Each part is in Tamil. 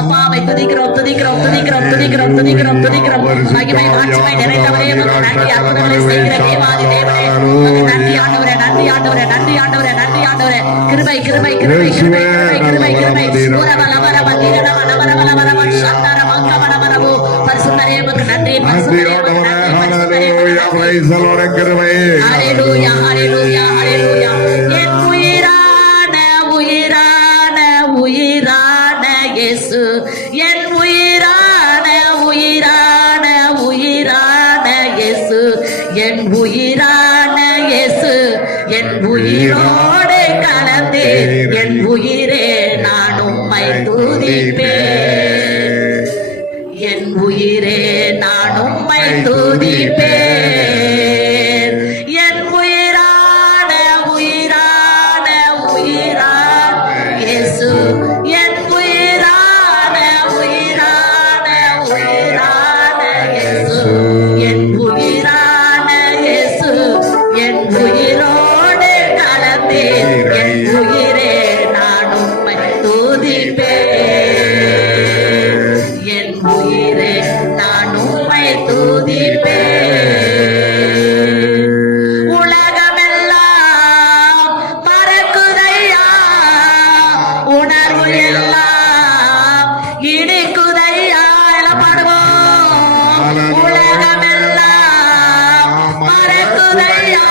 அப்பாவை துதிக்கிறோம் துதிக்கிறோம் துதிக்கிறோம் துதிக்கிறோம் துதிக்கிறோம் துதிக்கிறோம் மகிமை மாட்சிமை நிறைந்தவரே நன்றி அற்புதங்களை செய்கிற தேவாதி தேவனே நன்றி ஆண்டவரே நன்றி ஆண்டவரே நன்றி ஆண்டவரே நன்றி ஆண்டவரே கிருபை கிருபை கிருபை கிருபை கிருபை கிருபை கிருபை உரவலவரவ தீரனவரவரவரவரவ சந்தரமங்கமனவரவோ பரிசுத்தரே உமக்கு நன்றி பரிசுத்தரே ஹalleluya ஹalleluya ஹalleluya என் உயிரான உயிரான உயிரான இயேசு என் உயிரான உயிரான உயிரான இயேசு என் உயிரான இயேசு என் உயிரோடு கலந்து என் உயிரே நான் உம்மை துதிப்பேன் என் உயிரே நான் உம்மை துதிப்பேன் என் உயிரான உயிரான உயிரான இயேசு என் உயிரான உயிரான உயிரான இயேசு என் உயிரான இயேசு என் உயிரோடு கலந்து என் உயிரே நான் உம்மை துதிப்பேன் என் உயிரே நான் உம்மை துதிப்பேன் உலகமெல்லாம் மறக்குதையா உணர்வு எல்லாம் இடிக்குதையா எல்லாம் பாடுவோம் உலகமெல்லாம் மறக்குதையா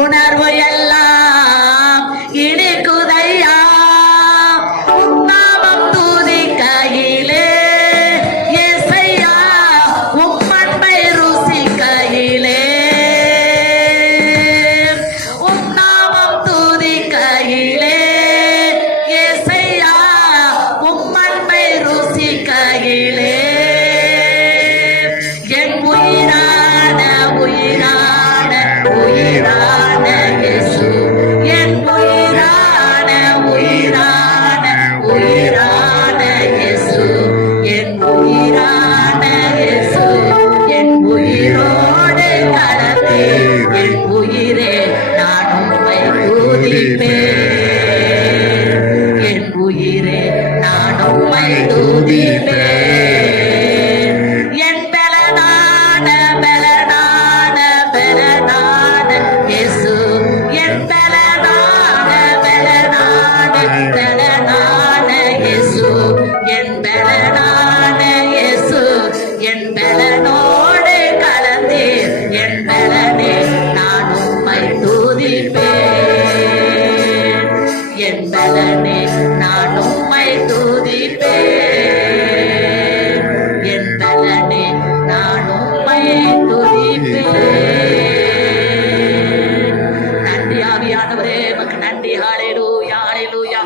உணர்வு எல்லாம் இடிக்குதையா நாமம் துதிக்கையிலே இயேசையா உம்மன்மை ருசிக்கையிலே உம் நாமம் துதிக்கையிலே இயேசையா உம்மன்மை ருசிக்கையிலே என் உயிரான உயிரான உயிரான இயேசு என் உயிரான உயிரான உயிரான இயேசு என் உயிரான இயேசு என் உயிரோடு கலந்து என் உயிரே நான் உம்மை துதிப்பேன் என் உயிரே நான் உம்மை துதிப்பேன் என் பலனான பலனான பலனான இயேசு என் பலனான பலனான பலனான இயேசு என் பலனான இயேசு என் பலனோடு கலந்து என் பலனே நான் உம்மை துதிப்பேன் என் பலனே நான் உம்மை துதிப்பேன் என் பலனே நான் உம்மை துதிப்பேன் நன்றி ஆவியானவரே உமக்கு நன்றி ஹalleluya ஹalleluya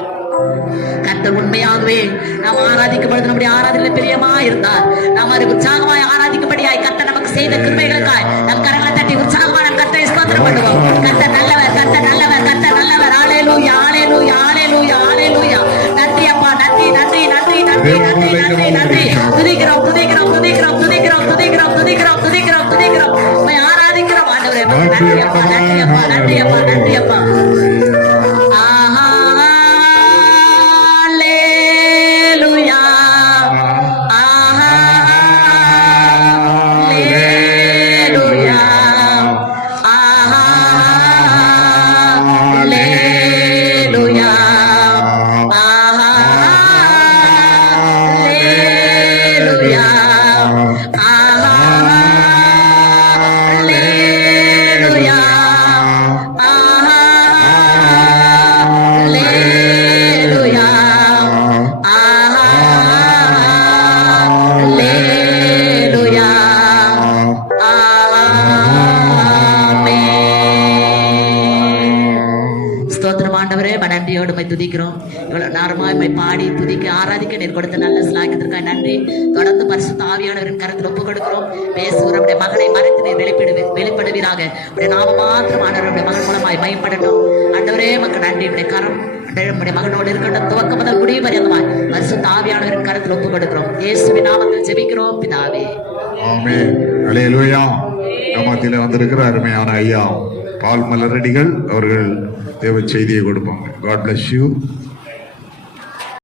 கர்த்தர் உண்மையாகவே நாம் ஆராதிக்கும் பொழுது நம்முடைய ஆராதனையில் பிரியமா இருந்தார் நாம் அதை உற்சாகமாய் ஆராதிக்கும்படியாய் கர்த்தர் நமக்கு செய்த கிருபைகளுக்காய் நம் கரங்களை தட்டி உற்சாகமாக நம் கர்த்தரை ஸ்தோத்திரம் பண்ணுவோம் கர்த்தர் நல்லவர் கர்த்தர் நல்லவர் கர்த்தர் நல்லவர் ஹalleluya ஹalleluya ஹalleluya ஹalleluya நன்றி அப்பா நன்றி நன்றி நன்றி நன்றி நன்றி நன்றி நன்றி துதிக்கிறோம் துதிக்கிறோம் துதிக்கிறோம் துதிக்கிறோம் துதிக்கிறோம் துதிக்கிறோம் துதிக்கிறோம் துதிக்கிறோம் உம்மை ஆராதிக்கிறோம் ஆண்டவரே நன்றி அப்பா நன்றி அப்பா நன்றி அப்பா நன்றி அப்பா நன்றியோடு துதிக்கிறோம். இவ்வளவு நேரமாய் பாடி துதிக்க ஆராதிக்க நீர் கொடுத்த நல்ல ஸ்லாக்கியத்திற்காக நன்றி. தொடர்ந்து பரிசுத்த ஆவியானவரின் கரத்தில் ஒப்புக் கொடுக்கிறோம். பேசுகிற நம்முடைய மகனை மறைத்து நீர் வெளிப்படுவீராக. உடைய நாம மாத்திரம் ஆண்டவருடைய மகன் மூலமாய் பயன்படட்டும். ஆண்டவரே மக்கள் நன்றி. உடைய கரம் நம்முடைய மகனோடு இருக்கட்டும். துவக்கம் முதல் முடிவு பரியந்தமாய் பரிசுத்த ஆவியானவரின் கரத்தில் ஒப்புக் கொடுக்கிறோம். இயேசுவின் நாமத்தில் ஜெபிக்கிறோம் பிதாவே. ஆமென். அல்லேலூயா. மத்தியில வந்திருக்கிற அருமையான ஐயா பால் மலரடிகள் அவர்கள் தேவ செய்தியை கொடுப்பாங்க. God bless you.